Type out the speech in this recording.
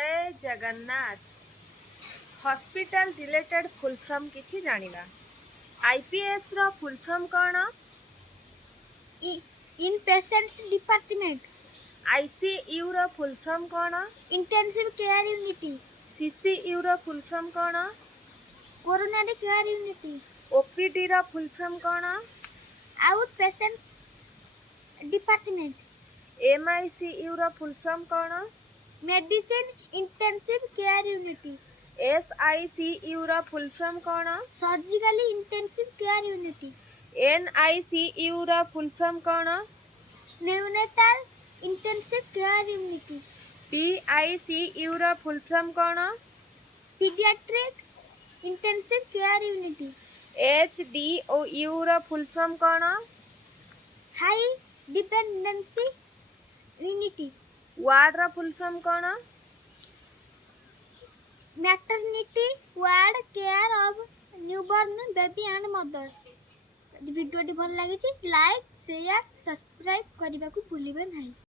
जय Jagannath. Hospital related full form किछि जानिबा। आईपीएस रो फुल फॉर्म कोन? In patients department. आईसीयू रो फुल फॉर्म कोन? Intensive care unity. सीसीयू रो फुल फॉर्म कोन? Coronary care unity. ओपीडी रो फुल फॉर्म कोन? Out patients department. एमआईसीयू रो फुल फॉर्म कोन? Medicine intensive care unity. SICU रो फुल फॉर्म कोन? Surgically intensive care unity. NICU रो फुल फॉर्म कोन? Neonatal intensive care unity. PICU रो full form कोन? Paediatric intensive care unity. HDOU रो full form कोन? High dependency unity. वार्ड रो full form कोन? Maternity ward care of newborn baby and mother. Video भल लगी like share subscribe करने को भूलिबे नहीं।